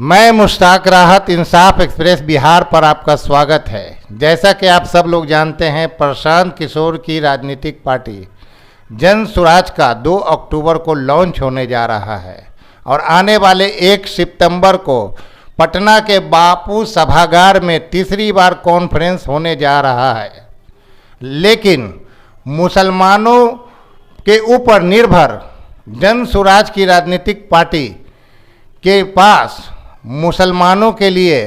मैं मुश्ताक राहत इंसाफ एक्सप्रेस बिहार पर आपका स्वागत है। जैसा कि आप सब लोग जानते हैं, प्रशांत किशोर की राजनीतिक पार्टी जन स्वराज का 2 अक्टूबर को लॉन्च होने जा रहा है और आने वाले 1 सितंबर को पटना के बापू सभागार में तीसरी बार कॉन्फ्रेंस होने जा रहा है। लेकिन मुसलमानों के ऊपर निर्भर जन स्वराज की राजनीतिक पार्टी के पास मुसलमानों के लिए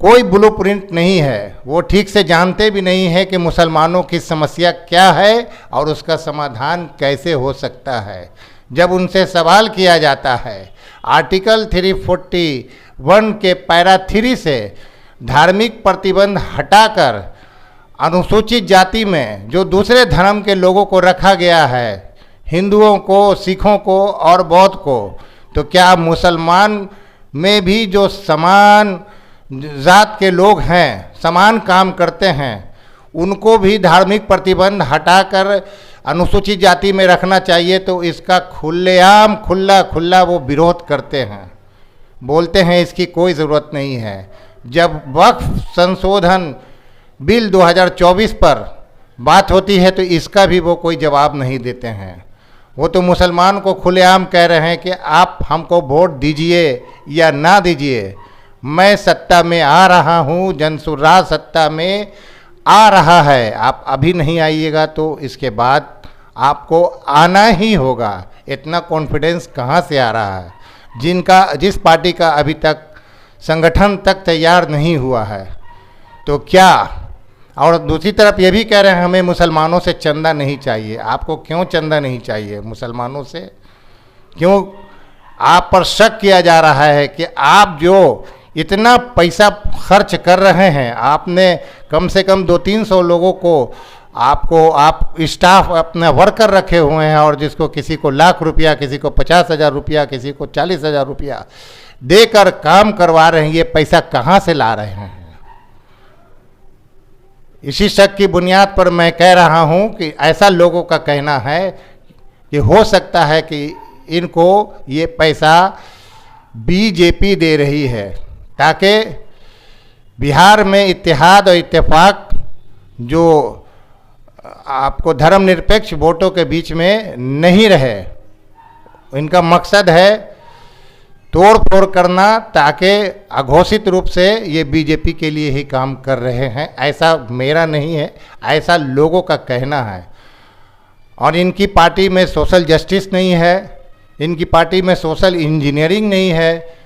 कोई ब्लूप्रिंट नहीं है। वो ठीक से जानते भी नहीं है कि मुसलमानों की समस्या क्या है और उसका समाधान कैसे हो सकता है। जब उनसे सवाल किया जाता है आर्टिकल 341 के पैरा 3 से धार्मिक प्रतिबंध हटाकर अनुसूचित जाति में जो दूसरे धर्म के लोगों को रखा गया है, हिंदुओं को, सिखों को और बौद्ध को, तो क्या मुसलमान में भी जो समान जात के लोग हैं, समान काम करते हैं, उनको भी धार्मिक प्रतिबंध हटाकर अनुसूचित जाति में रखना चाहिए? तो इसका खुलेआम खुला वो विरोध करते हैं, बोलते हैं इसकी कोई ज़रूरत नहीं है। जब वक्फ संशोधन बिल 2024 पर बात होती है तो इसका भी वो कोई जवाब नहीं देते हैं। वो तो मुसलमान को खुलेआम कह रहे हैं कि आप हमको वोट दीजिए या ना दीजिए, मैं सत्ता में आ रहा हूँ, जन स्वराज सत्ता में आ रहा है, आप अभी नहीं आइएगा तो इसके बाद आपको आना ही होगा। इतना कॉन्फिडेंस कहाँ से आ रहा है जिस पार्टी का अभी तक संगठन तक तैयार नहीं हुआ है? तो क्या, और दूसरी तरफ ये भी कह रहे हैं हमें मुसलमानों से चंदा नहीं चाहिए। आपको क्यों चंदा नहीं चाहिए मुसलमानों से? क्यों आप पर शक किया जा रहा है कि आप जो इतना पैसा खर्च कर रहे हैं, आपने कम से कम 200-300 लोगों को आप स्टाफ अपना वर्कर रखे हुए हैं और जिसको किसी को लाख रुपया, किसी को 50,000 रुपया, किसी को 40,000 रुपया देकर काम करवा रहे हैं। ये पैसा कहाँ से ला रहे हैं? इसी शक की बुनियाद पर मैं कह रहा हूं कि ऐसा लोगों का कहना है कि हो सकता है कि इनको ये पैसा बीजेपी दे रही है ताकि बिहार में इत्तेहाद और इत्तेफाक जो आपको धर्मनिरपेक्ष वोटों के बीच में नहीं रहे। इनका मकसद है तोड़ फोड़ करना, ताकि अघोषित रूप से ये बीजेपी के लिए ही काम कर रहे हैं। ऐसा मेरा नहीं है, ऐसा लोगों का कहना है। और इनकी पार्टी में सोशल जस्टिस नहीं है, इनकी पार्टी में सोशल इंजीनियरिंग नहीं है,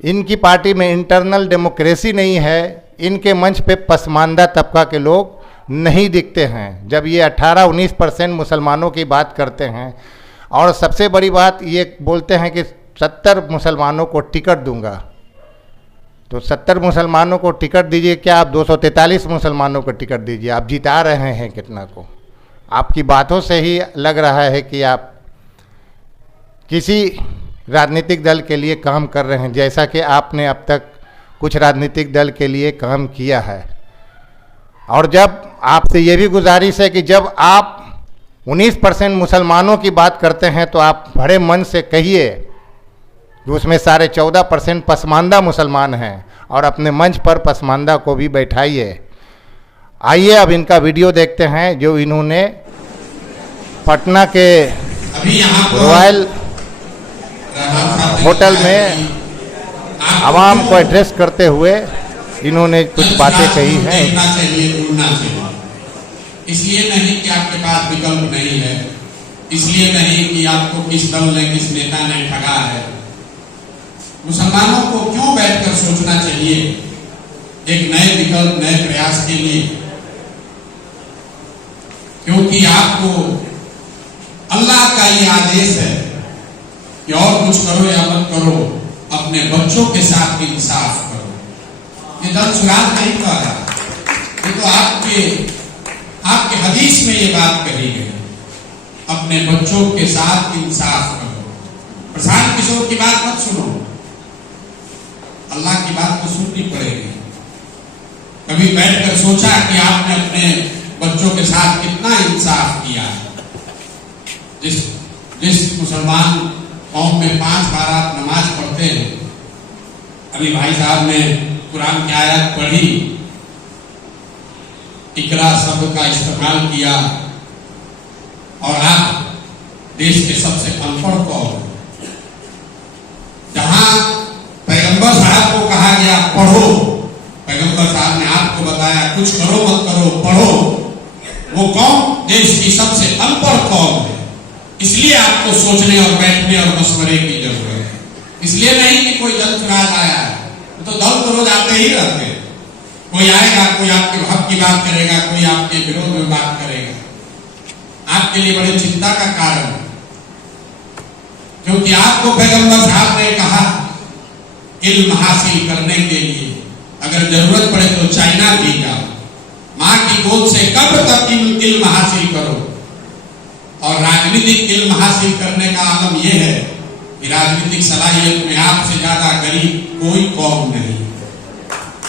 इनकी पार्टी में इंटरनल डेमोक्रेसी नहीं है, इनके मंच पे पसमानदा तबका के लोग नहीं दिखते हैं। जब ये 18-19% मुसलमानों की बात करते हैं और सबसे बड़ी बात ये बोलते हैं कि 70 मुसलमानों को टिकट दूंगा, तो 70 मुसलमानों को टिकट दीजिए, क्या आप 243 मुसलमानों को टिकट दीजिए, आप जिता रहे हैं कितना को? आपकी बातों से ही लग रहा है कि आप किसी राजनीतिक दल के लिए काम कर रहे हैं, जैसा कि आपने अब तक कुछ राजनीतिक दल के लिए काम किया है। और जब आपसे ये भी गुजारिश है कि जब आप 19% मुसलमानों की बात करते हैं तो आप बड़े मन से कहिए कि उसमें 14.5% पसमानदा मुसलमान हैं और अपने मंच पर पसमानदा को भी बैठाइए। आइए अब इनका वीडियो देखते हैं जो इन्होंने पटना के रॉयल होटल में आवाम को एड्रेस करते हुए इन्होंने कुछ बातें कही हैं। इसलिए नहीं कि आपके पास विकल्प नहीं है, इसलिए नहीं कि आपको किस दल ने, किस नेता ने ठगा है। मुसलमानों को क्यों बैठकर सोचना चाहिए एक नए विकल्प, नए प्रयास के लिए? क्योंकि आपको अल्लाह का ये आदेश है कि और कुछ करो या मत करो, अपने बच्चों के साथ इंसाफ करो। ये जन स्वराज नहीं कह रहा, ये तो आपके हदीस में ये बात कही गई, अपने बच्चों के साथ इंसाफ करो। प्रशांत किशोर की बात मत सुनो, अल्लाह की बात तो सुननी पड़ेगी। कभी बैठकर सोचा कि आपने अपने बच्चों के साथ कितना इंसाफ किया है? जिस मुसलमान कौम में 5 बार आप नमाज पढ़ते हैं, अभी भाई साहब ने कुरान की आयत पढ़ी, इकरा शब्द का इस्तेमाल किया, और आप देश के सबसे अनपढ़ कौम, जहां पैगंबर साहब को कहा गया पढ़ो, पैगंबर साहब ने आपको बताया कुछ करो मत करो, पढ़ो, वो कौम देश की सबसे अनपढ़ कौम है। इसलिए आपको सोचने और बैठने और मशवरे की जरूरत है। इसलिए नहीं कि कोई जनसुराज आया है, तो दल तो रोज आते ही रहते हैं। कोई आएगा, कोई आपके हक की बात करेगा, कोई आपके विरोध में बात करेगा, आपके लिए बड़ी चिंता का कारण है। क्योंकि आपको पैगंबर साहब ने कहा इल्म हासिल करने के लिए अगर जरूरत पड़े तो चाइना भी जाओ, माँ की गोद से कब्र तक इल्म हासिल करो। और राजनीतिक इल्म हासिल करने का आलम यह है कि राजनीतिक सलाहियत में आपसे ज्यादा गरीब कोई कौम नहीं,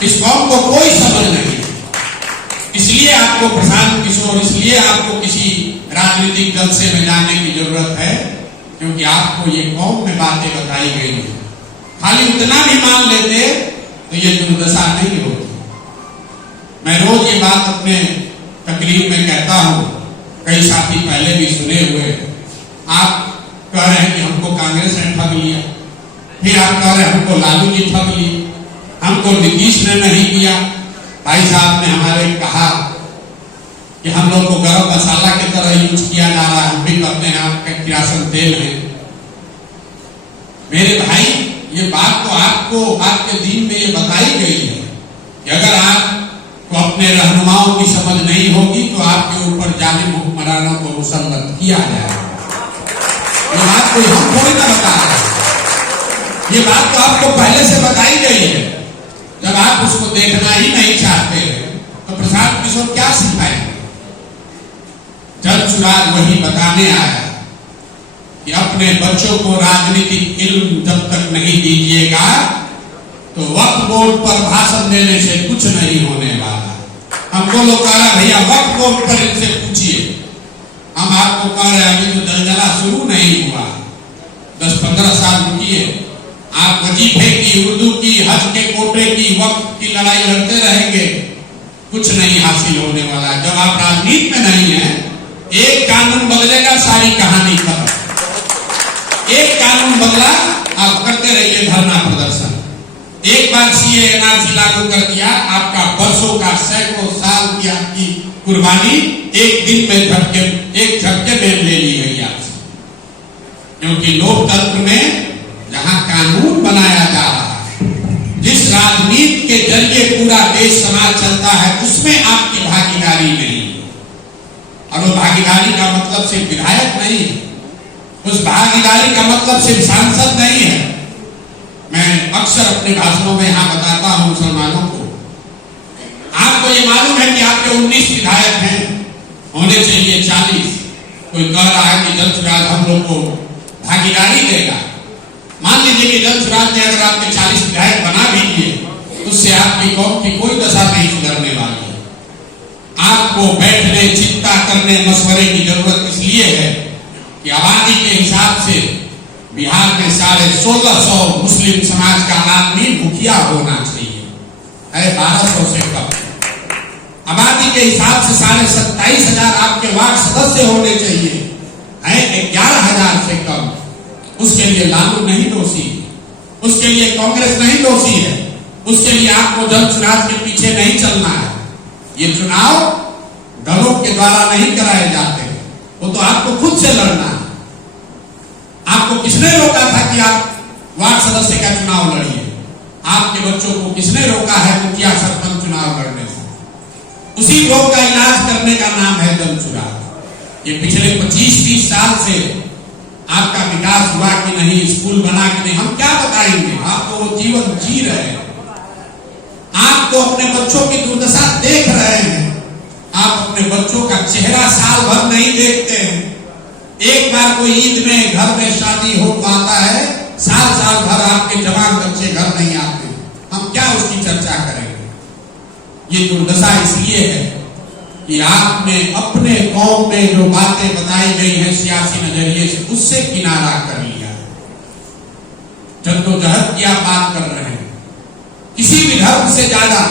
इस कौम को कोई समझ नहीं। इसलिए आपको प्रशांत किशोर, इसलिए आपको किसी राजनीतिक जलसे में जाने की जरूरत है, क्योंकि आपको ये कौम में बातें बताई गई है। खाली उतना भी मान लेते तो ये दुर्दशा नहीं होती। मैं रोज ये बात अपने तकरीर में कहता हूं, कई साथी पहले भी सुने हुए। आप कह रहे हैं कि हमको कांग्रेस ने ठग लिया, फिर आप कह रहे हैं हमको लालू जी ठग लिए, हमको नीतीश ने नहीं किया। भाई साहब ने हमारे कहा कि हम लोग को गरम मसाला की तरह यूज किया जा रहा है, हम भी कहते हैं आपका किरासन तेल है। मेरे भाई, ये बात तो आपको आपके दीन में ये बताई गई है कि अगर आपको अपने रहनुमाओं की समझ नहीं होगी तो आपके ऊपर जालिम हुक्मरानों को मुसल्लत किया जाएगा। ये बात कोई हम थोड़ी ना बता रहे, ये बात तो आपको पहले से बताई गई है। जब आप उसको देखना ही नहीं चाहते तो प्रशांत किशोर क्या सिखाएंगे? जनसुराज वही बताने आया कि अपने बच्चों को राजनीतिक इल्म जब तक नहीं दीजिएगा तो वक्फ बोर्ड पर भाषण देने से कुछ नहीं होने वाला। हमको लोग कह रहे भैया वक्फ बोर्ड पर इनसे पूछिए, हम आपको कह रहे हैं अभी तो दलदला शुरू नहीं हुआ, 10-15 साल रुकिए। आप वजीफे की, उर्दू की, हज के कोटे की, वक्फ की लड़ाई लड़ते रहेंगे, कुछ नहीं हासिल होने वाला। जब आप राजनीति में नहीं है, एक कानून बदलेगा सारी कहानी खत्म। एक कानून बदला, आप करते रहिए धरना प्रदर्शन। एक बार सीए एनआरसी लागू कर दिया, आपका बरसों का, सैकड़ों साल की आपकी कुर्बानी एक दिन में एक झटके में ले ली गई आपसे। क्योंकि लोकतंत्र में जहां कानून बनाया जा रहा है, जिस राजनीति के जरिए पूरा देश समाज चलता है, उसमें आपकी भागीदारी नहीं है। और वो भागीदारी का मतलब सिर्फ विधायक नहीं है, उस भागीदारी का मतलब सिर्फ सांसद नहीं है। मैं अक्सर अपने भाषणों में यहां बताता हूं मुसलमानों को, आपको ये मालूम है कि आपके 19 विधायक हैं, होने चाहिए 40। कोई कह रहा है कि जनसुराज हम लोग को भागीदारी देगा। मान लीजिए कि जनसुराज ने अगर आपके 40 विधायक बना भी दिए, उससे आपकी कौम की कोई दशा नहीं सुधरने वाली है। आपको बैठने, चिंता करने, मशवरे की जरूरत इसलिए है कि आबादी के हिसाब से बिहार में 1650 मुस्लिम समाज का आदमी मुखिया होना चाहिए, है 1200 से कम। आबादी के हिसाब से 27,500 आपके वार्ड सदस्य होने चाहिए, है 11,000 से कम। उसके लिए लालू नहीं दोषी, उसके लिए कांग्रेस नहीं दोषी है, उसके लिए आपको जनसुराज के पीछे नहीं चलना है। ये चुनाव दलों के द्वारा नहीं कराए जाते, वो तो आपको खुद से लड़ना है। आपको किसने रोका था कि आप वार्ड सदस्य का चुनाव लड़िए? आपके बच्चों को किसने रोका है मुखिया सरपंच चुनाव लड़ने से? उसी रोग का इलाज करने का नाम है जनसुराज। ये पिछले 25-30 साल से आपका विकास हुआ कि नहीं, स्कूल बना कि नहीं, हम क्या बताएंगे? आप तो वो जीवन जी रहे हैं, आप तो अपने बच्चों की दुर्दशा देख रहे हैं, आप अपने बच्चों का चेहरा साल भर नहीं देखते हैं। एक बार कोई ईद में घर में शादी हो पाता है, साल भर आपके जवान बच्चे घर नहीं आते, हम क्या उसकी चर्चा करेंगे? ये दुर्दशा इसलिए है कि आपने अपने कौम में जो बातें बताई गई हैं सियासी नजरिए से, उससे किनारा कर लिया, जद्दोजहद की आप बात कर रहे हैं, से ज्यादा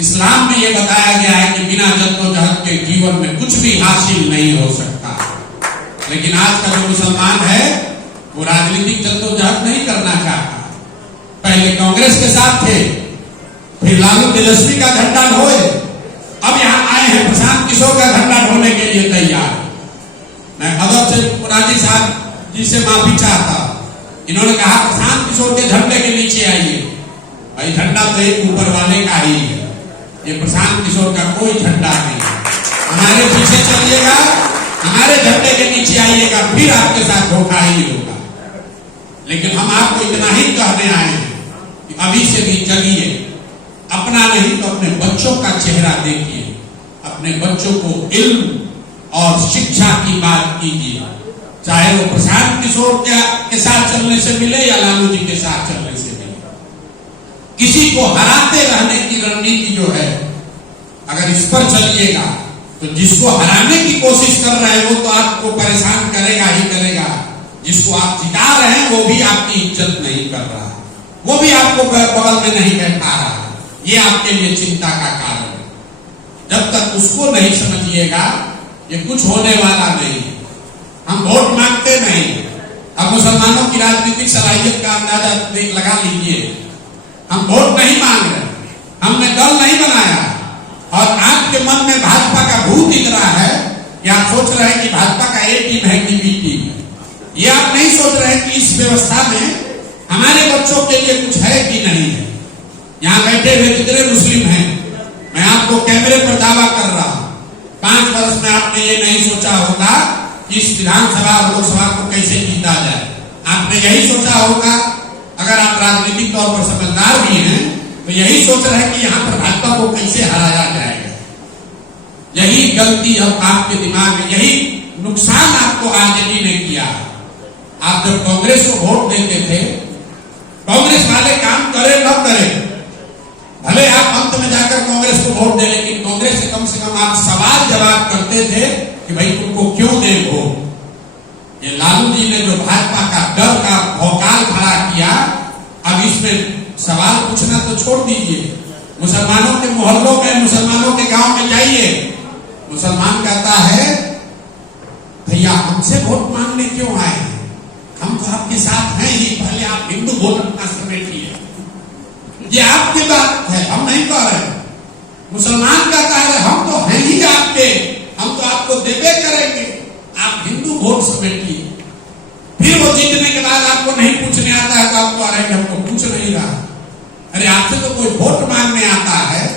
इस्लाम में यह बताया गया है कि बिना जद्दोजहद के जीवन में कुछ भी हासिल नहीं हो सकता। लेकिन आज का जो मुसलमान है वो राजनीतिक जद्दोजहद नहीं करना चाहता। पहले कांग्रेस के साथ थे, फिर लालू तेजस्वी का झंडा ढोए, अब यहां आए हैं प्रशांत किशोर का झंडा ढोने के लिए तैयार। मैं अदब से मुरादी साहब जी से माफी चाहता। इन्होंने कहा प्रशांत किशोर के झंडे के नीचे आइए। भाई झंडा तो एक ऊपर वाले का ही है, ये प्रशांत किशोर का कोई झंडा नहीं है। हमारे पीछे चलिएगा, हमारे झंडे के नीचे आइएगा, फिर आपके साथ धोखा ही होगा। लेकिन हम आपको इतना ही कहने आए हैं कि अभी से भी जगिए, अपना नहीं तो अपने बच्चों का चेहरा देखिए, अपने बच्चों को इल्म और शिक्षा की बात कीजिए, चाहे वो प्रशांत किशोर के साथ चलने से मिले या लालू जी के साथ चलने से मिले। किसी को हराते रहने की रणनीति जो है, अगर इस पर चलिएगा तो जिसको हराने की कोशिश कर रहे हैं वो तो आपको परेशान करेगा ही करेगा, जिसको आप जिता रहे हैं वो भी आपकी इज्जत नहीं कर रहा, वो भी आपको बगल में नहीं बैठा रहा, ये आपके लिए चिंता का कारण है। जब तक उसको नहीं समझिएगा ये कुछ होने वाला नहीं है। हम वोट मांगते नहीं, अब मुसलमानों की राजनीतिक सलाहियत का अंदाजा लगा लीजिए। हम वोट नहीं मांग रहे, हमने दल नहीं बनाया, और आपके मन में भाजपा का भूत दिख रहा है कि आप सोच रहे हैं कि भाजपा का ए टीम है कि बी टीम है। ये आप नहीं सोच रहे कि इस व्यवस्था में हमारे बच्चों के लिए कुछ है कि नहीं है। यहाँ बैठे हुए कितने मुस्लिम हैं, मैं आपको कैमरे पर दावा कर रहा हूं, 5 वर्ष में आपने ये नहीं सोचा होगा कि इस विधानसभा और लोकसभा को कैसे जीता जाए। आपने यही सोचा होगा, अगर आप राजनीतिक तौर पर समझदार भी हैं तो यही सोच रहे हैं कि यहाँ पर भाजपा को कैसे हराया जाएगा। यही गलती अब आपके दिमाग में, यही नुकसान आपको आरजेडी ने किया। आप जब कांग्रेस को वोट देते थे, कांग्रेस वाले काम करे न करे, भले आप अंत में जाकर कांग्रेस को वोट दे, लेकिन कांग्रेस से कम आप सवाल जवाब करते थे कि भाई तुमको क्यों दे वोट। ये लालू जी ने जो भाजपा का डर का भौकाल खड़ा किया, अब इसमें सवाल पूछना तो छोड़ दीजिए। मुसलमानों के मोहल्लों में, मुसलमानों के गांव में जाइए, मुसलमान कहता है भैया हमसे वोट मांगने क्यों आए हैं, हम तो आपके साथ हैं ही, पहले आप हिंदू वोट अपना समेटिए। ये आपकी बात है, हम नहीं कह रहे। मुसलमान कहता है हम तो हैं ही आपके, हम तो आपको देवे करेंगे, आप हिंदू वोट समेटिए। फिर वो जीतने के बाद आपको नहीं पूछने आता है तो आपको आ रहे हैं हमको पूछ नहीं रहा। अरे आपसे तो कोई वोट मांगने आता है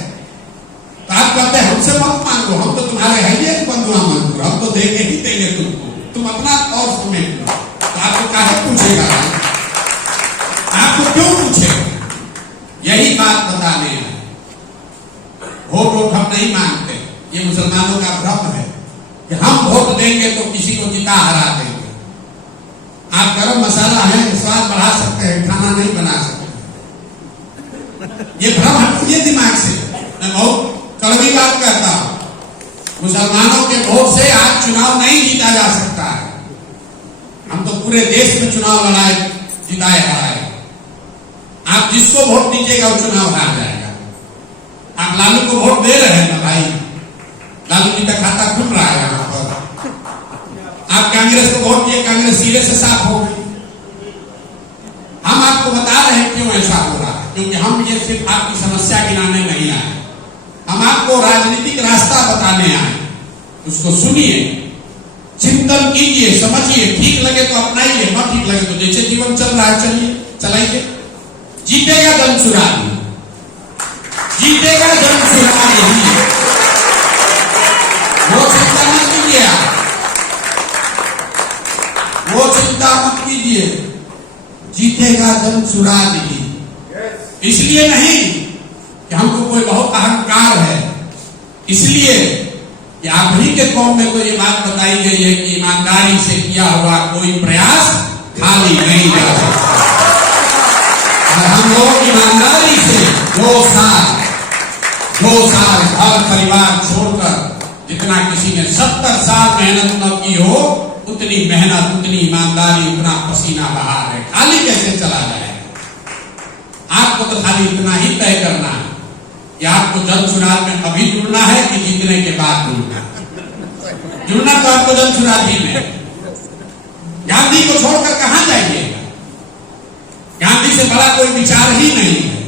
तो आप कहते हैं हमसे मत मांगो, हम तो तुम्हारे है ही एक बंधुआ मजदूर, हम तो देंगे ही देंगे तुमको, तुम अपना और समेट लो। तो आपको काहे पूछेगा, आपको क्यों पूछेगा? यही बात बताने हैं। वोट हम नहीं मांगते, ये मुसलमानों का भ्रम है कि हम वोट देंगे तो किसी को जिता हरा देंगे। आप गरम मसाला है, स्वाद बढ़ा सकते हैं, खाना नहीं बना सकते। ये भ्रम हटिए दिमाग से। मैं बहुत कड़वी बात कहता हूं, मुसलमानों के वोट से आज चुनाव नहीं जीता जा सकता है। हम तो पूरे देश में चुनाव लड़ाए, जिताए हराए। आप जिसको वोट दीजिएगा वो चुनाव हार जाएगा। आप लालू को वोट दे रहे हैं ना भाई, लालू जी का खाता खुल रहा है यहाँ पर। आप कांग्रेस को वोट दिए, कांग्रेस सिरे से साफ हो गई। हम आपको बता रहे हैं क्यों ऐसा हो रहा है, क्योंकि हम ये सिर्फ आपकी समस्या गिनाने नहीं आए, हम आपको राजनीतिक रास्ता बताने आए। उसको सुनिए, चिंतन कीजिए, समझिए, ठीक लगे तो अपनाइए, न ठीक लगे तो जैसे जीवन चल रहा है चलिए, चलाइए। जीतेगा जन चुनाव, जीतेगा जन चुनाव, यही है। वो चिंता मत कीजिए, वो चिंता मत कीजिए, जीतेगा जन चुनाव ही। इसलिए नहीं कि हमको कोई बहुत अहंकार है, इसलिए कि आप ही के कौम में तो ये बात बताई गई है कि ईमानदारी से किया हुआ कोई प्रयास खाली नहीं जा सकता। और हम लोग ईमानदारी से 2 साल घर परिवार छोड़कर, जितना किसी ने 70 साल मेहनत न की हो, उतनी मेहनत, उतनी ईमानदारी, उतना पसीना बहा है, खाली कैसे चला जाएगा। आपको तो खाली इतना ही तय करना है कि आपको जन चुनाव में अभी जुड़ना है कि जीतने के बाद जुड़ना है। जुड़ना तो आपको जन चुनाव ही में। गांधी को छोड़कर कहां जाइएगा? गांधी से बड़ा कोई विचार ही नहीं है।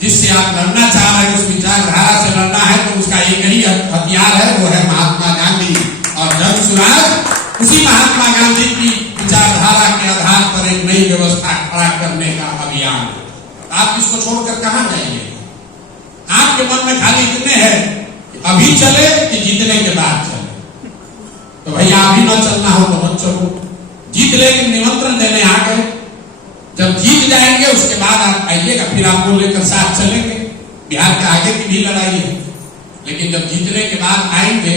जिससे आप लड़ना चाह रहे हैं, उस विचारधारा से लड़ना है तो उसका एक ही हथियार है, वो है महात्मा गांधी। और जन चुनाव उसी महात्मा गांधी की विचारधारा के आधार पर एक नई व्यवस्था खड़ा करने का अभियान है। आप इसको छोड़कर कहां जाइएगा? आपके मन में खाली इतने हैं कि अभी चले कि जीतने के बाद चले। तो भैया अभी न चलना हो तो मत चलो, जीत लेकिन निमंत्रण देने आ गए। जब जीत जाएंगे उसके बाद आप आइएगा, फिर आपको लेकर साथ चलेंगे। बिहार के आगे की भी लड़ाई है, लेकिन जब जीतने के बाद आएंगे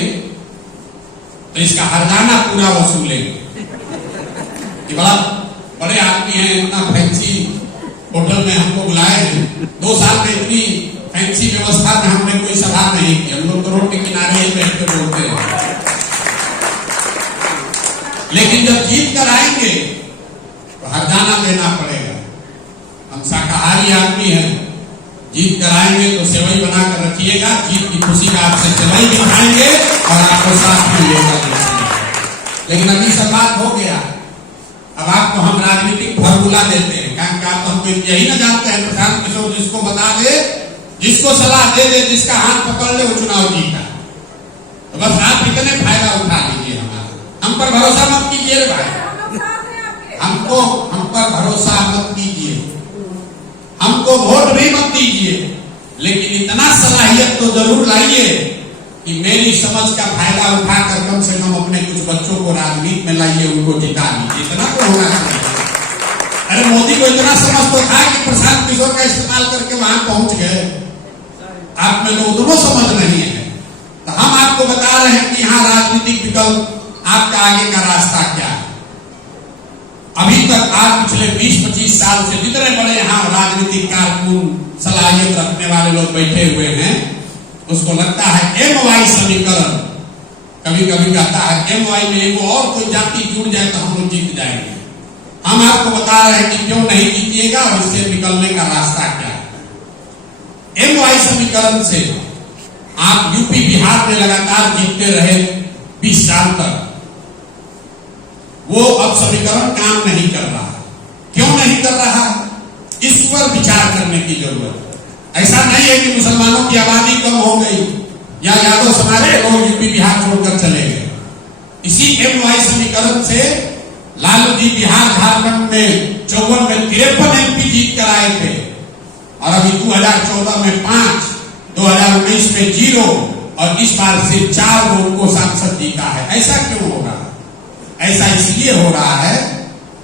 तो इसका हरजाना पूरा वसूलेंगे। कि बड़ा बड़े आदमी हैं, इतना फैंसी होटल में हमको बुलाए हैं, 2 साल में इतनी फैंसी व्यवस्था में हमने कोई सभा नहीं की। हम लोग तो रोड के किनारे ही बैठ कर बोलते हैं। लेकिन जब जीत कर आएंगे तो हरजाना देना पड़ेगा। हम शाकाहारी आदमी हैं, जीत कर आएंगे तो सेवई बनाकर रखिएगा। जीत की खुशी का आपसे सेवई भी खाएंगे और आपको साथ में लेकर। लेकिन अभी सब बात हो गया, अब आपको हम राजनीतिक फॉर्मूला देते हैं। कारण आप हमको यही ना जानते हैं प्रशांत किशोर जिसको बता दे, जिसको सलाह दे दे, जिसका हाथ पकड़ ले वो चुनाव जीता। तो बस आप इतने फायदा उठा लीजिए हमारा। हम पर भरोसा मत कीजिए भाई, हमको हम पर भरोसा मत कीजिए, हमको वोट भी मत दीजिए, लेकिन इतना सलाहियत तो जरूर लाइए कि मेरी समझ का फायदा उठाकर कम से कम अपने कुछ बच्चों को राजनीति में लाइए, उनको जिता लीजिए। इतना तो होना चाहिए। अरे मोदी को इतना समझ तो था कि प्रशांत किशोर का इस्तेमाल करके वहां पहुंच गए। आप में तो उतना समझ नहीं है। तो हम आपको बता रहे हैं कि यहाँ राजनीतिक विकल्प आपका आगे का रास्ता क्या है। अभी तक आज पिछले 20-25 साल से जितने बड़े यहाँ राजनीतिक कारकुन सलाहियत रखने वाले लोग बैठे हुए हैं, उसको लगता है MY समीकरण। कभी कभी कहता है MY में एगो और कोई जाति जुड़ जाए तो हम लोग जीत जाएंगे। हम आपको बता रहे हैं कि क्यों नहीं जीतिएगा और इससे निकलने का रास्ता क्या है। MY समीकरण से आप यूपी बिहार में लगातार जीतते रहे 20 साल तक, वो अब समीकरण काम नहीं कर रहा। क्यों नहीं कर रहा? इस पर विचार करने की जरूरत है। ऐसा नहीं है कि मुसलमानों की आबादी कम हो गई या यादव समाज के लोग यूपी बिहार छोड़कर चले गए। इसी MY समीकरण से लालू जी बिहार झारखंड में 54 में 53 MP जीत कर आए थे और अभी 2014 में 5, 2019 में 0 और इस बार सिर्फ 4 लोगों को सांसद जीता है। ऐसा क्यों हो रहा है? ऐसा इसलिए हो रहा है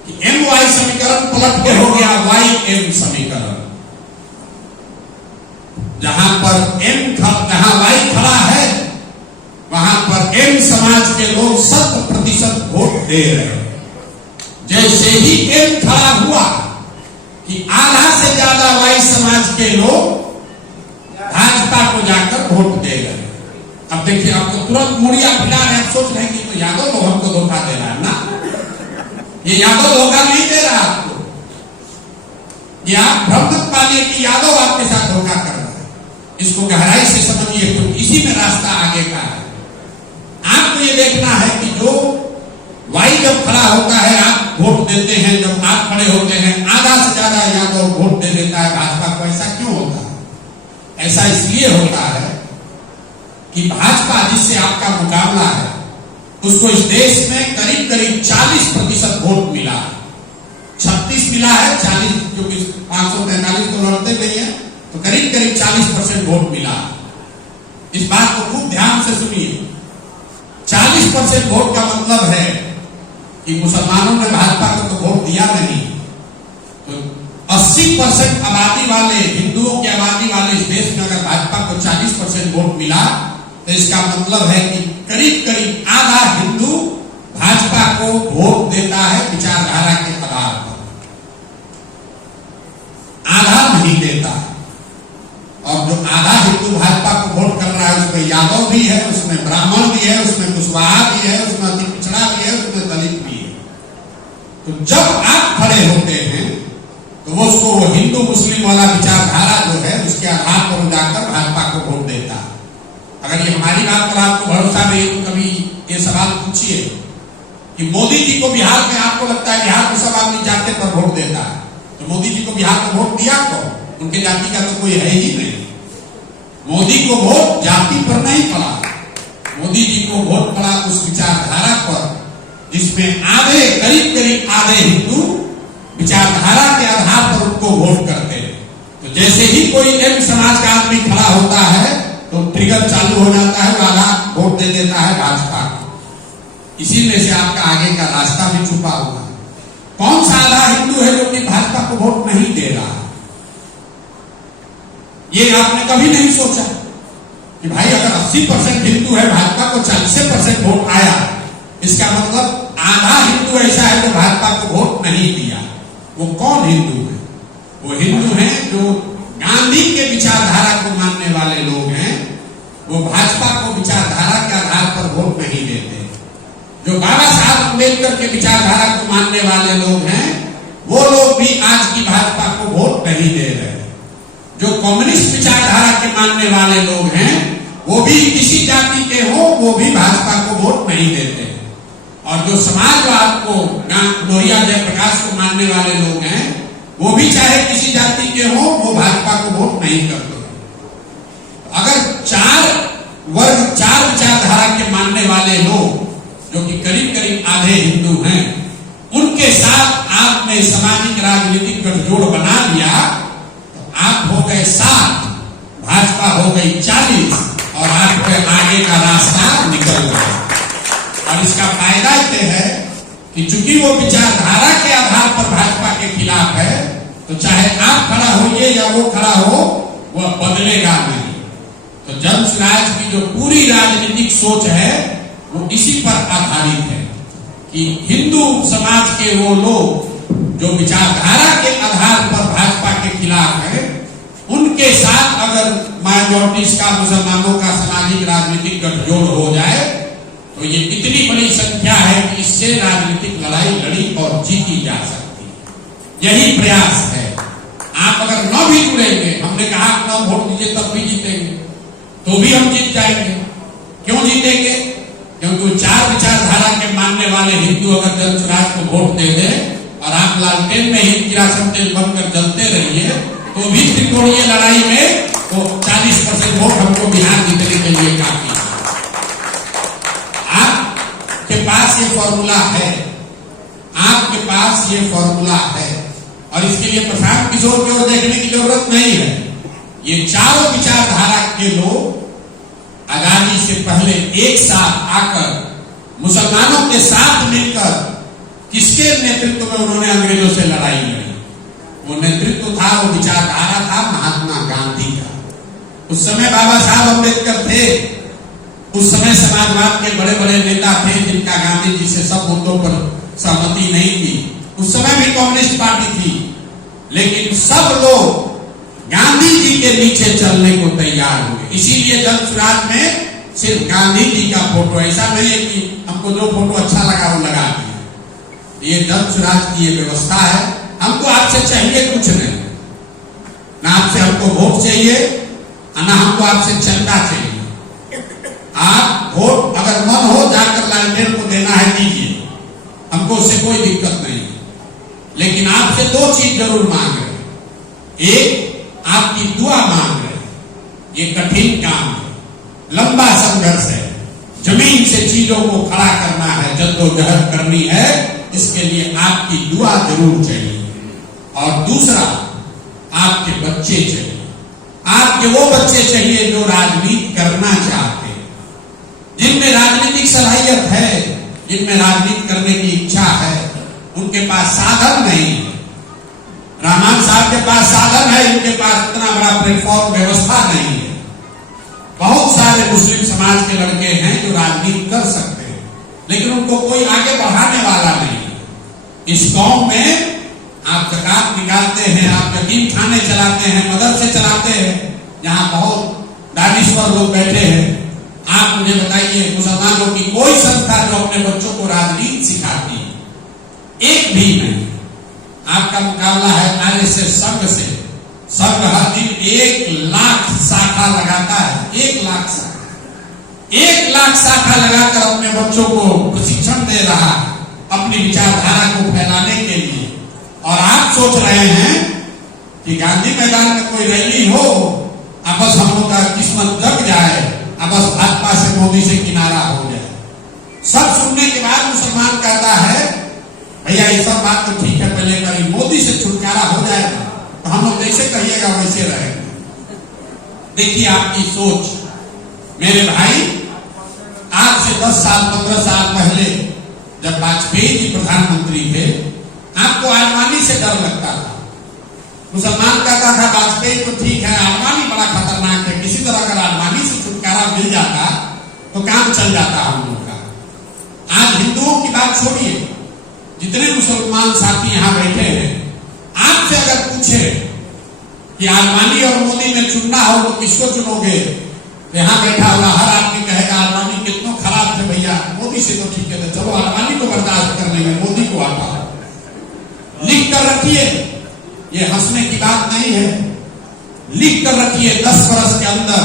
कि MY समीकरण पलट के हो गया YM समीकरण। जहां पर जहां Y खड़ा है वहां पर M समाज के लोग 100% वोट दे रहे हैं। जैसे ही M खड़ा हुआ कि आधा से ज्यादा Y समाज के लोग भाजपा को जाकर वोट दे रहे हैं। अब देखिए, आपको तुरंत मुड़िया फिरा रहे हैं, सोच रहे हैं कि तो यादव लोग हमको धोखा दे रहा है ना। ये यादव धोखा नहीं दे रहा आपको, ये आप भ्रम मत पालिए कि यादव आपके साथ धोखा कर रहा है। इसको गहराई से समझिए, तो इसी में रास्ता आगे का है। आपको ये देखना है कि जो Y जब खड़ा होता है आप वोट देते हैं, जब आप खड़े होते हैं आधा से ज्यादा यादव वोट दे देता है भाजपा को। ऐसा क्यों होता है? ऐसा इसलिए होता है कि भाजपा जिससे आपका मुकाबला है उसको इस देश में करीब करीब 40% वोट मिला है। 36 मिला है, 40 क्योंकि 543 तो लड़ते नहीं है, तो करीब करीब 40% वोट मिला। इस बात को खूब ध्यान से सुनिए। 40% वोट का मतलब है कि मुसलमानों ने भाजपा को तो वोट दिया नहीं, तो 80% आबादी वाले, हिंदुओं की आबादी वाले इस देश में अगर भाजपा को 40% वोट मिला तो इसका मतलब है कि करीब करीब आधा हिंदू भाजपा को वोट देता है विचारधारा के आधार पर, आधा नहीं देता। और जो आधा हिंदू भाजपा को वोट कर रहा है उसमें यादव भी है, उसमें ब्राह्मण भी है, उसमें कुशवाहा भी है, उसमें अति पिछड़ा भी है, उसमें दलित भी है। तो जब आप खड़े होते हैं तो वो उसको वो हिंदू मुस्लिम वाला विचारधारा जो है उसके आधार पर जाकर भाजपा को वोट देता है। अगर ये हमारी बात पर आपको भरोसा नहीं तो कभी ये सवाल पूछिए कि मोदी जी को बिहार में आपको लगता है बिहार में सब आदमी जाति पर वोट देता है, तो मोदी जी को बिहार में वोट दिया कौन? उनके जाति का तो कोई है ही नहीं। मोदी को वोट जाति पर नहीं पड़ा, मोदी जी को वोट पड़ा उस विचारधारा पर जिसमें आधे करीब करीब आधे हिंदू विचारधारा के आधार पर उनको वोट करते हैं। तो जैसे ही कोई एक समाज का आदमी खड़ा होता है तो ट्रिगर चालू हो जाता है, वाला वोट दे देता है भाजपा को। इसीलिए से आपका आगे का रास्ता भी छुपा हुआ है। कौन सा आधा हिंदू है जो कि भाजपा को वोट नहीं दे रहा? ये आपने कभी नहीं सोचा कि भाई अगर 80% हिंदू है, भाजपा को 40% वोट आया, इसका मतलब आधा हिंदू ऐसा है जो भाजपा को वोट नहीं दिया। वो कौन हिंदू है? वो हिंदू हैं जो गांधी के विचारधारा को मानने वाले लोग हैं। वो भाजपा को विचारधारा के आधार पर वोट नहीं देते। जो बाबा साहब अम्बेडकर के विचारधारा को मानने वाले लोग हैं, वो लोग भी आज की भाजपा को वोट नहीं दे रहे। जो कम्युनिस्ट विचारधारा के मानने वाले लोग हैं, वो भी किसी जाति के हो, वो भी भाजपा को वोट नहीं देते। और जो समाजवाद को, लोहिया जयप्रकाश को मानने वाले लोग हैं, वो भी चाहे किसी जाति के हो, वो भाजपा को वोट नहीं करते। अगर चार विचारधारा के मानने वाले लोग जो कि करीब करीब आधे हिंदू हैं, उनके साथ आपने सामाजिक राजनीतिक गठजोड़ बना लिया तो आप हो गए 7, भाजपा हो गई 40 और आपके आगे का रास्ता निकल गया। और इसका फायदा यह है कि चूंकि वो विचारधारा के आधार पर भाजपा के खिलाफ है, तो चाहे आप खड़ा होइए या वो खड़ा हो, वह बदलेगा नहीं। तो जन स्वराज की जो पूरी राजनीतिक सोच है वो इसी पर आधारित है कि हिंदू समाज के वो लोग जो विचारधारा के आधार पर भाजपा के खिलाफ है, उनके साथ अगर माइनॉरिटीज का, मुसलमानों का सामाजिक राजनीतिक गठजोड़ हो जाए तो ये इतनी बड़ी संख्या है कि इससे राजनीतिक लड़ाई लड़ी और जीती जा सकती है। यही प्रयास है। आप अगर न भी जुड़ेंगे, हमने कहा न वोट दीजिए तब भी जीतेंगे, तो भी हम जीत जाएंगे। क्यों जीतेंगे? क्योंकि 4 विचारधारा के मानने वाले हिंदू अगर जन स्वराज को वोट दे दे और आप लालटेन में ही किरासन तेल बनकर जलते रहिए, तो भी त्रिकोणीय लड़ाई में तो 40% वोट हमको बिहार जीतने के लिए काफी है। आपके पास ये फॉर्मूला है, आपके पास ये फॉर्मूला है और इसके लिए प्रशांत किशोर की ओर देखने की जरूरत नहीं है। ये चारों विचारधारा के लोग आजादी से पहले एक साथ आकर मुसलमानों के साथ मिलकर किसके नेतृत्व में उन्होंने अंग्रेजों से लड़ाई लड़ी? वो नेतृत्व था, वो विचारधारा था महात्मा गांधी का। उस समय बाबा साहब अम्बेडकर थे, उस समय समाजवाद के बड़े बड़े नेता थे जिनका गांधी जी से सब मुद्दों पर सहमति नहीं थी। उस समय भी कम्युनिस्ट पार्टी थी, लेकिन सब लोग गांधी जी के नीचे चलने को तैयार हुए। इसीलिए जन स्वराज में सिर्फ गांधी जी का फोटो, ऐसा नहीं है कि हमको जो फोटो अच्छा लगा वो लगा दिया। ये जन स्वराज की ये व्यवस्था है। हमको आपसे चाहिए कुछ नहीं, ना आपसे हमको वोट चाहिए, ना हमको आपसे चंदा चाहिए। आप वोट अगर मन हो जाकर लालटेन को देना है दीजिए, हमको उससे कोई दिक्कत नहीं। लेकिन आपसे 2 चीज जरूर मांग रहे। एक, आपकी दुआ मांग रहे। ये कठिन काम है, लंबा संघर्ष है, जमीन से चीजों को खड़ा करना है, जद्दोजहद करनी है, इसके लिए आपकी दुआ जरूर चाहिए। और दूसरा, आपके बच्चे चाहिए। आपके वो बच्चे चाहिए जो राजनीति करना चाहते हैं, जिनमें राजनीतिक सलाहियत है, जिनमें राजनीति करने की इच्छा है, उनके पास साधन नहीं है। रहमान साहब के पास साधन है, इनके पास इतना बड़ा प्लेटफॉर्म व्यवस्था नहीं है। बहुत सारे मुस्लिम समाज के लड़के हैं जो राजनीति कर सकते हैं, लेकिन उनको कोई आगे बढ़ाने वाला नहीं। इस कौम में आप ज़कात निकालते हैं, आप यतीम खाने चलाते हैं, मदरसे चलाते हैं, जहां बहुत दानिश्वर लोग बैठे हैं। आप मुझे बताइए, मुसलमानों की कोई संस्था जो अपने बच्चों को राजनीति सिखाती है? एक भी नहीं। आपका मुकाबला है आरएसएस संघ से। संघ हर दिन 1 लाख शाखा लगाता है, 1 लाख शाखा, 1 लाख शाखा लगाकर अपने बच्चों को प्रशिक्षण दे रहा है अपनी विचारधारा को फैलाने के लिए। और आप सोच रहे हैं कि गांधी मैदान में कोई रैली हो, अब बस हम लोग का किस्मत जग जाए, अब बस भाजपा से मोदी से किनारा हो जाए। सब सुनने के बाद मुसलमान कहता है भैया ये सब बात तो ठीक है, पहले कभी मोदी से छुटकारा हो जाएगा तो हम लोग जैसे कहिएगा वैसे रहेंगे। देखिए आपकी सोच मेरे भाई, आज से 10 साल 15 साल पहले जब वाजपेयी जी प्रधानमंत्री थे, आपको आलमानी से डर लगता था। मुसलमान कहता था वाजपेयी तो ठीक है, आलमानी बड़ा खतरनाक है, किसी तरह अगर आलमानी से छुटकारा मिल जाता तो काम चल जाता हम लोग का। आज हिंदुओं की बात छोड़िए, जितने मुसलमान साथी यहाँ बैठे हैं, आपसे अगर पूछे कि आलमानी और मोदी में चुनना हो तो किसको चुनोगे, तो यहाँ बैठा हुआ हर आदमी कहेगा आलमानी कितना खराब थे भैया, मोदी से तो ठीक है, चलो आलमानी को बर्दाश्त कर लेंगे, मोदी को हटाओ। लिख कर रखिए, ये हंसने की बात नहीं है, लिख कर रखिए 10 वर्ष के अंदर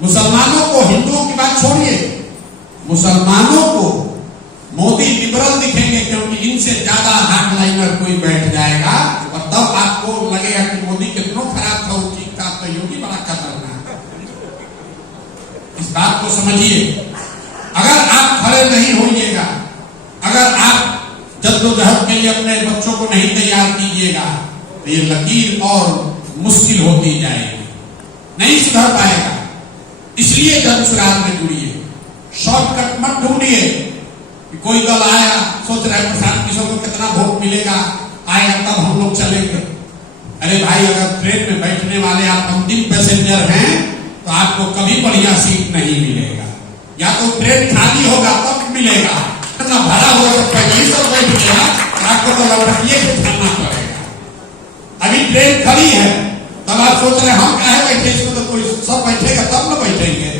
मुसलमानों को, हिंदुओं की बात छोड़िए, मुसलमानों को मोदी लिबरल दिखेंगे, क्योंकि इनसे ज्यादा हार्डलाइनर कोई बैठ जाएगा और तब आपको लगेगा कि मोदी कितना खराब था, वो ठीक था, तो योगी बड़ा खतरनाक। इस बात को समझिए। अगर आप खड़े नहीं होइएगा, अगर आप जद्दोजहद के लिए अपने बच्चों को नहीं तैयार कीजिएगा, तो ये लकीर और मुश्किल होती जाएगी, नहीं सुधर पाएगा। इसलिए जन सुराज में जुड़िए, शॉर्टकट मत ढूंढिए कि कोई दल आया, सोच रहे प्रशांत किशोर को कितना वोट मिलेगा, आएगा तब हम लोग चलेंगे। अरे भाई, अगर ट्रेन में बैठने वाले आप अंतिम पैसेंजर हैं तो आपको कभी बढ़िया सीट नहीं मिलेगा, या तो ट्रेन खाली होगा तब मिलेगा, इतना भरा होगा तो पहले सब बैठ गया, आपको तो लौटिए के चलना पड़ेगा। अभी ट्रेन खड़ी है तब आप सोच रहे हम काहे बैठे, इसमें तो कोई सब बैठेगा तब न बैठेंगे,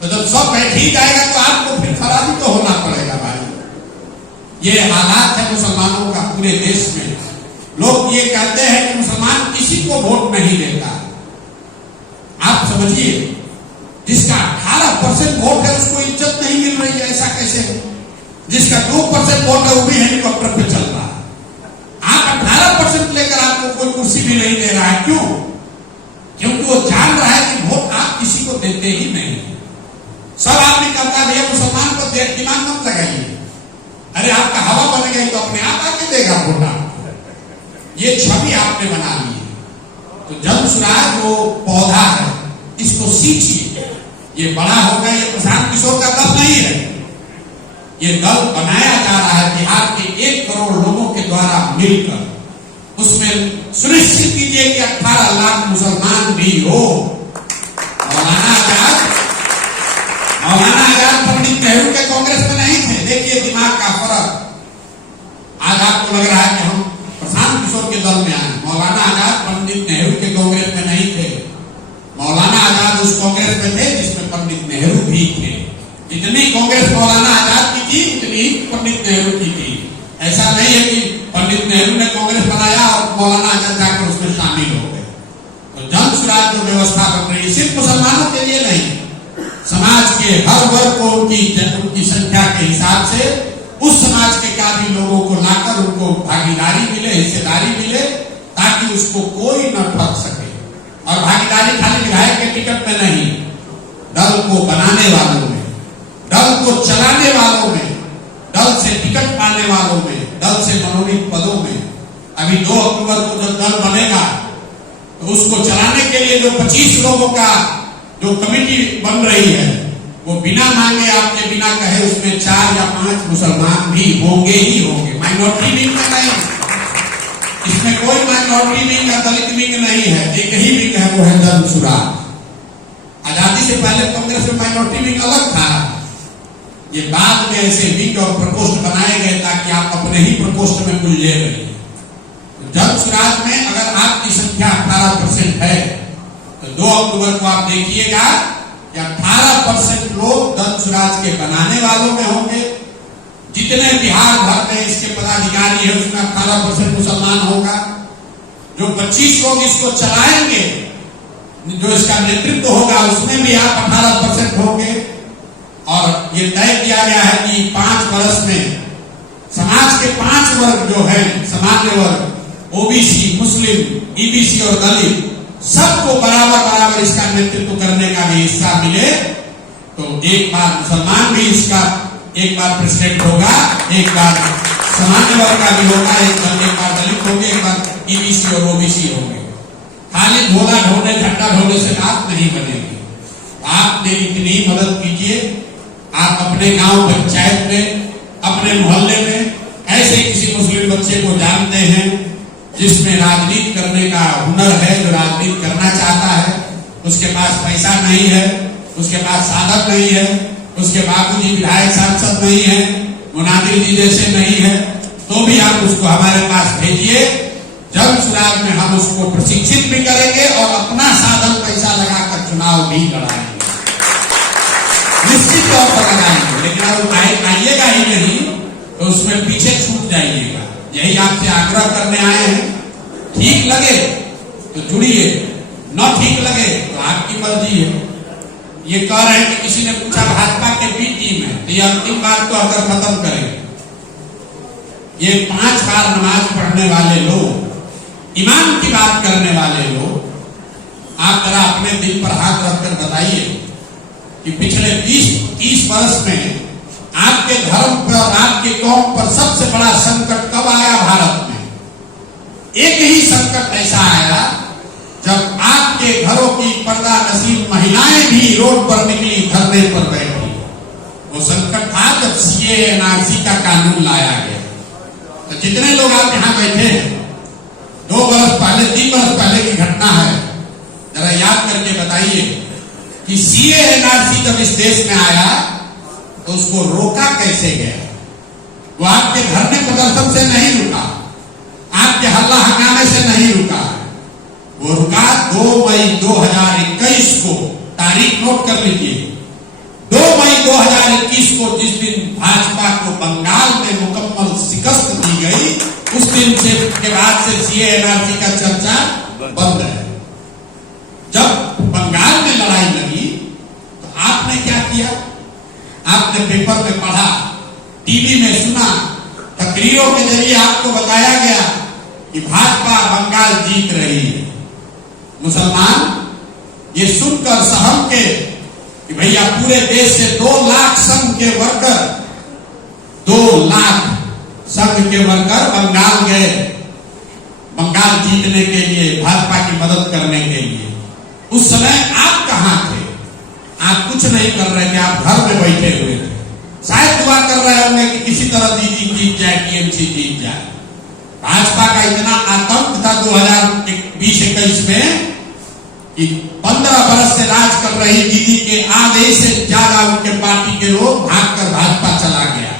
तो जब सब बैठ ही जाएगा तो आपको फिर खड़ा भी तो होना पड़ेगा भाई। ये हालात है मुसलमानों का पूरे देश में। लोग ये कहते हैं कि मुसलमान किसी को वोट नहीं देता। आप समझिए, जिसका 18% वोट है उसको इज्जत नहीं मिल रही है, ऐसा कैसे है? जिसका 2% वोट है वो भी हेलीकॉप्टर पे चल रहा है। आप 18% लेकर आपको कोई कुर्सी भी नहीं दे रहा है, क्यों? क्योंकि वो जान रहा है कि वोट आप किसी को देते ही नहीं। सब आदमी कहता है भैया मुसलमान को दिमाग मत लगाइए, अरे आपका हवा बन गई तो अपने आप आके देगा वोट आपको। ये छवि आपने बना ली है। तो जन सुराज वो पौधा है, इसको सींचिए, ये बड़ा होगा। ये प्रशांत किशोर का दल नहीं है, ये दल बनाया जा रहा है बिहार के 1 करोड़ लोगों के द्वारा मिलकर। उसमें सुनिश्चित कीजिए कि 18 लाख मुसलमान भी हो। मौलाना आजाद पंडित नेहरू के कांग्रेस में नहीं थे। देखिए दिमाग का फर्क। आज आपको लग रहा है कि हम प्रशांत किशोर के दल में आए। मौलाना आजाद पंडित नेहरू के कांग्रेस में नहीं थे। मौलाना आजाद उस कांग्रेस में थे जिसमें पंडित नेहरू भी थे। जितनी कांग्रेस मौलाना आजाद की थी उतनी पंडित नेहरू की थी। ऐसा नहीं है कि पंडित नेहरू ने कांग्रेस बनाया और मौलाना आजाद जाकर उसमें शामिल हो गए। तो जन सुराज जो व्यवस्था बन रही है सिर्फ मुसलमानों के लिए नहीं, समाज के हर वर्ग को उनकी संख्या के हिसाब से उस समाज के काफी लोगों को लाकर उनको भागीदारी मिले, हिस्सेदारी मिले, ताकि उसको कोई न ठग सके। और भागीदारी खाली विधायक के टिकट में नहीं, दल को बनाने वालों में, दल को चलाने वालों में, दल से टिकट पाने वालों में, दल से मनोनीत पदों में। अभी 2 अक्टूबर को जब दल बनेगा तो उसको चलाने के लिए जो 25 लोगों का जो कमेटी बन रही है, वो बिना मांगे आपके बिना कहे उसमें 4 या 5 मुसलमान भी होंगे ही होंगे। माइनॉरिटी विंग में नहीं, इसमें कोई माइनॉरिटी विंग या दलित विंग नहीं है, एक ही विंग है, वो है जन सुराज। आजादी से पहले कांग्रेस में माइनॉरिटी विंग अलग था। ये बाद में ऐसे विंग और प्रकोष्ठ बनाए गए ताकि आप अपने ही प्रकोष्ठ में कुल ले रही। जन सुराज में अगर आपकी संख्या 18% है तो 2 अक्टूबर को आप देखिएगा कि 18% लोग जन सुराज के बनाने वालों में होंगे, जितने बिहार भर में इसके पदाधिकारी है उसमें 18% मुसलमान होगा। जो 25 लोग इसको चलाएंगे, जो इसका नेतृत्व होगा, उसमें भी आप 18% होंगे। और ये तय किया गया है कि 5 वर्ष में समाज के 5 वर्ग जो है, सामान्य वर्ग, ओबीसी, मुस्लिम, ईबीसी और दलित, सबको बराबर बराबर इसका नेतृत्व करने का भी हिस्सा मिले। तो एक बार मुसलमान भी इसका एक बार प्रेसिडेंट होगा, एक बार सामान्य वर्ग का भी होगा, एक बार दलित होंगे, एक बार ईबीसी और ओबीसी होंगे। खाली झोला ढोने, झंडा ढोने से बात नहीं बनेगी। आपने इतनी मदद कीजिए, आप अपने गांव पंचायत में, अपने मोहल्ले में ऐसे किसी मुस्लिम बच्चे को जानते हैं जिसमें राजनीति करने का हुनर है, जो राजनीति करना चाहता है, उसके पास पैसा नहीं है, उसके पास साधन नहीं है, उसके बाबूजी विधायक सांसद नहीं है, मुनादिर जी जैसे नहीं है, तो भी आप उसको हमारे पास भेजिए। जन सुराज में हम उसको प्रशिक्षित भी करेंगे और अपना साधन पैसा लगाकर चुनाव भी लड़ाएंगे, निश्चित तौर पर लगाएंगे। लेकिन अब आइएगा ही नहीं तो उसमें पीछे छूट जाइएगा। यही आपसे आग्रह करने आए हैं। ठीक लगे तो जुड़िए, न ठीक लगे तो आपकी मर्जी है। ये कह रहे हैं कि किसी ने पूछा भाजपा के बी टीम है, तो ये अंतिम बात को अगर खत्म करें, ये 5 बार नमाज पढ़ने वाले लोग, ईमान की बात करने वाले लोग, आप जरा अपने दिल पर हाथ रखकर बताइए कि पिछले 20-30 वर्ष में आपके धर्म पर, आपके कौम पर सबसे बड़ा संकट कब आया भारत में? एक ही संकट ऐसा आया जब आपके घरों की पर्दा नसीब महिलाएं भी रोड पर निकली, धरने पर बैठी। वो संकट था जब सीए एनआरसी का कानून लाया गया। तो जितने लोग आप यहाँ बैठे हैं, 2 वर्ष पहले, 3 वर्ष पहले की घटना है, जरा याद करके बताइए कि सीए एनआरसी जब इस देश में आया तो उसको रोका कैसे गया? वो आपके धरने प्रदर्शन से नहीं रुका, आपके हल्ला हंगामे से नहीं रुका। वो रुका 2 मई 2021 को, तारीख नोट कर लीजिए, 2 मई 2021 को, जिस दिन भाजपा को बंगाल में मुकम्मल शिकस्त दी गई, उस दिन से के बाद से सीए एनआरसी का चर्चा बंद है। जब बंगाल में लड़ाई लगी तो आपने क्या किया? आपने पेपर में पढ़ा, टीवी में सुना, तकरीरों के जरिए आपको बताया गया कि भाजपा बंगाल जीत रही है। मुसलमान ये सुनकर सहम के कि भैया पूरे देश से 2 लाख संघ के वर्कर, 2 लाख संघ के वर्कर बंगाल गए, बंगाल जीतने के लिए, भाजपा की मदद करने के लिए। उस समय आप कहां थे? आप कुछ नहीं कर रहे थे, आप घर में बैठे हुए थे। शायद दुआ कर रहे होंगे कि किसी तरह दीदी जीत जाए, टीएमसी जीत जाए। भाजपा का इतना आतंक था 2020-21 में कि 15 वर्ष से राज कर रही दीदी के आधे से ज्यादा उनके पार्टी के लोग भागकर भाजपा चला गया।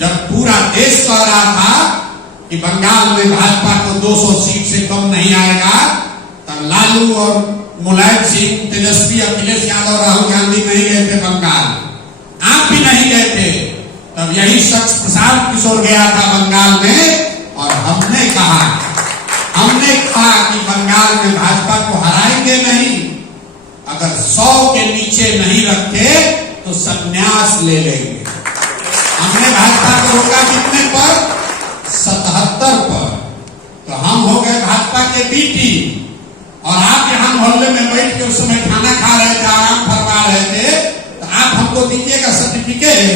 जब पूरा देश कह रहा था कि बंगाल में भाजपा को 200 सीट से कम नहीं आएगा, तब लालू और मुलायम सिंह, तेजस्वी, अखिलेश यादव, राहुल गांधी नहीं गए थे बंगाल, आप भी नहीं गए थे। तब यही शख्स प्रशांत किशोर गया था बंगाल में और हमने कहा कि बंगाल में भाजपा को हराएंगे नहीं, अगर 100 के नीचे नहीं रखते तो संन्यास ले लेंगे। हमने भाजपा को रोका कितने पर? 77 पर। तो हम हो गए भाजपा के बी टीम। और आप यहाँ मोहल्ले में बैठ के उस समय खाना खा रहे थे, आराम फरमा रहे थे, तो आप हमको दीजिएगा सर्टिफिकेट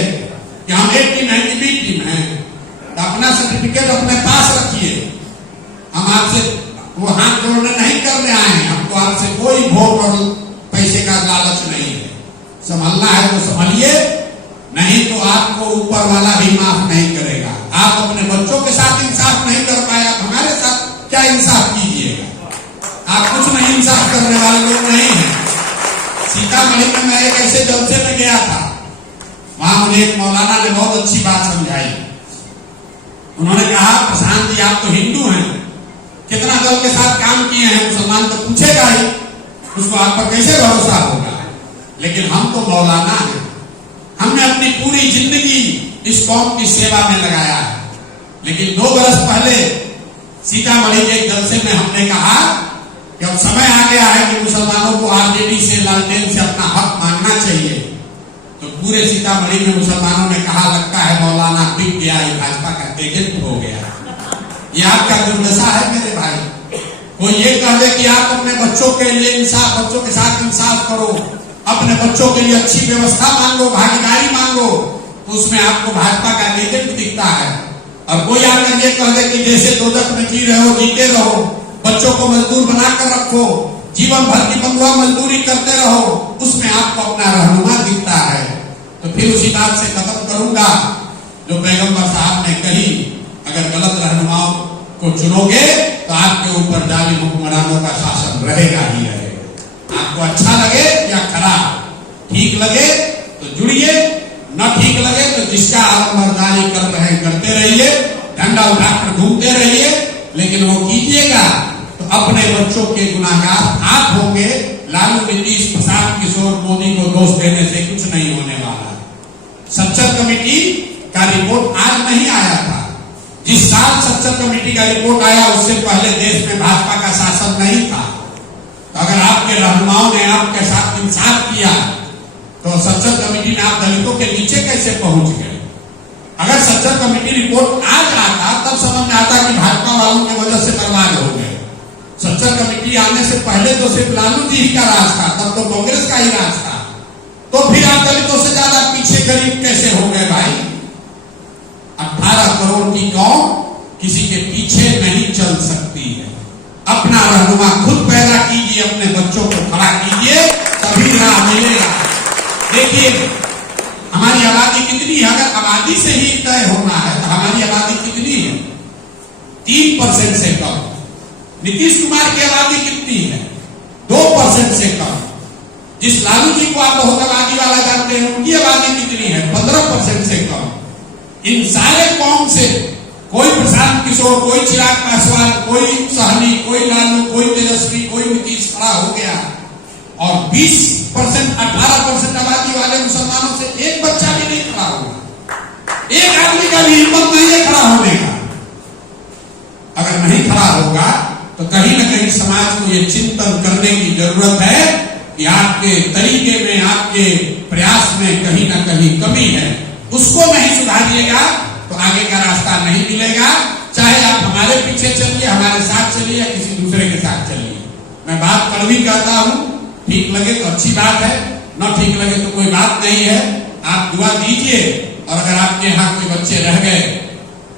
कि हम एक टीम है कि बी टीम है, तो अपना सर्टिफिकेट अपने पास रखिए। हम आपसे वो हाथ जोड़ने नहीं करने आए हैं, हमको आपसे कोई वोट और पैसे का लालच नहीं है। संभलना है तो संभलिए, नहीं तो आपको ऊपर वाला भी माफ नहीं करेगा। आप अपने बच्चों के साथ इंसाफ नहीं कर पाए, आप हमारे साथ क्या इंसाफ कीजिएगा? आप कुछ नहीं इंसाफ करने वाले लोग नहीं हैं। सीतामढ़ी में मैं एक ऐसे जलसे में गया था, वहां मुझे एक मौलाना ने बहुत अच्छी बात समझाई। उन्होंने कहा, प्रशांत जी आप तो हिंदू हैं, कितना दल के साथ काम किए हैं, मुसलमान तो पूछेगा ही, उसको आप पर कैसे भरोसा होगा? लेकिन हम तो मौलाना हैं, हमने अपनी पूरी जिंदगी इस कौम की सेवा में लगाया है। लेकिन 2 बरस पहले सीतामढ़ी के एक जलसे में हमने कहा कि अब समय आ गया है कि मुसलमानों को आरजेडी से, लालटेन से अपना हक मांगना चाहिए। तो पूरे सीतामढ़ी में मुसलमानों ने कहा लगता है मौलाना बिक गया, ये भाजपा का एजेंट हो गया। ये आपका दुर्दशा है मेरे भाई। कोई ये कह दे कि आप अपने बच्चों के लिए इंसाफ, बच्चों के साथ इंसाफ करो, अपने बच्चों के लिए अच्छी व्यवस्था मांगो, भागीदारी मांगो, तो उसमें आपको भाजपा का एजेंट दिखता है। और कोई आकर ये कह दे कि जैसे दोजख में जी रहे हो जीते रहो, बच्चों को मजदूर बनाकर रखो, जीवन भर की बंधुआ मजदूरी करते रहो, उसमें आपको अपना रहनुमा दिखता है। तो फिर उसी बात से खत्म करूंगा जो पैगंबर साहब ने कही, अगर गलत रहनुमाओं को चुनोगे तो आपके ऊपर जालिम हुक्मरानों का शासन रहेगा ही रहेगा। आपको अच्छा लगे या खराब, ठीक लगे तो जुड़िए, न ठीक लगे तो जिसका आप मर्दानी कर रहे हैं करते रहिए, डंडा उठाकर घूमते रहिए, लेकिन वो कीजिएगा तो अपने बच्चों के गुनाहगार आप होंगे। लालू, नीतीश, प्रशांत किशोर, मोदी को दोष देने से कुछ नहीं होने वाला। सच्चर कमेटी का रिपोर्ट आज नहीं आया था। जिस साल सच्चर कमेटी का रिपोर्ट आया उससे पहले देश में भाजपा का शासन नहीं था। तो अगर आपके रहनुमाओं ने आपके साथ इंसाफ किया तो सच्चर कमेटी में आप दलितों के नीचे कैसे पहुंच गए? अगर सच्चर कमेटी रिपोर्ट आज आता तब समझ में आता कि भाजपा वालों की वजह से बर्बाद हो गए। सच्चर कमेटी आने से पहले तो सिर्फ लालू जी का राज था, तब तो कांग्रेस का ही राज था। तो फिर आप दलितों से ज्यादा पीछे गरीब कैसे हो गए भाई? 18 करोड़ की कौम किसी के पीछे नहीं चल सकती है। अपना रहनुमा खुद पैदा कीजिए, अपने बच्चों को खड़ा कीजिए, तभी राह मिलेगा। देखिए हमारी आबादी कितनी है? अगर आबादी से ही तय होना है तो हमारी आबादी कितनी है? 3% से कम। नीतीश कुमार की आबादी कितनी है? 2% से कम। जिस लालू जी को आप बहुत आबादी वाला जानते हैं उनकी आबादी कितनी है? 15% से कम। इन सारे कौम से कोई प्रशांत किशोर, कोई चिराग पासवान, कोई सहनी, कोई लालू, कोई तेजस्वी, कोई नीतीश खड़ा हो गया और 20%, 18% आबादी वाले मुसलमानों से एक बच्चा भी नहीं खड़ा होगा। एक आदमी का भी हिम्मत नहीं है खड़ा होने का। अगर नहीं खड़ा होगा तो कहीं ना कहीं समाज को यह चिंतन करने की जरूरत है कि आपके तरीके में, आपके प्रयास में कहीं ना कहीं कमी है। उसको नहीं सुधारिएगा तो आगे का रास्ता नहीं मिलेगा। चाहे आप हमारे पीछे चलिए, हमारे साथ चलिए या किसी दूसरे के साथ चलिए। मैं बात कड़वी कहता हूं, ठीक लगे तो अच्छी बात है, न ठीक लगे तो कोई बात नहीं है। आप दुआ दीजिए और अगर आपके यहाँ कोई बच्चे रह गए,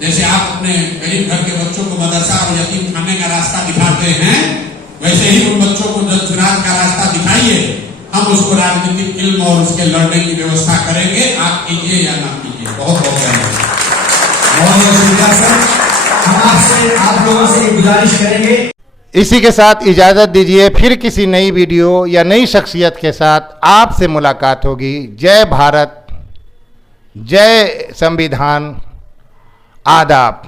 जैसे आप अपने गरीब घर के बच्चों को मदरसा और यतीम खाने का रास्ता दिखाते हैं, वैसे ही उन बच्चों को जज्बात का रास्ता दिखाइए। हम उसको राजनीतिक इल्म और उसके लड़ने की व्यवस्था करेंगे। आप कीजिए या ना कीजिए। बहुत बहुत धन्यवाद। बहुत शुक्रिया सर। हम आपसे, आप लोगों से एक गुजारिश करेंगे। इसी के साथ इजाज़त दीजिए, फिर किसी नई वीडियो या नई शख्सियत के साथ आपसे मुलाकात होगी। जय भारत, जय संविधान, आदाब।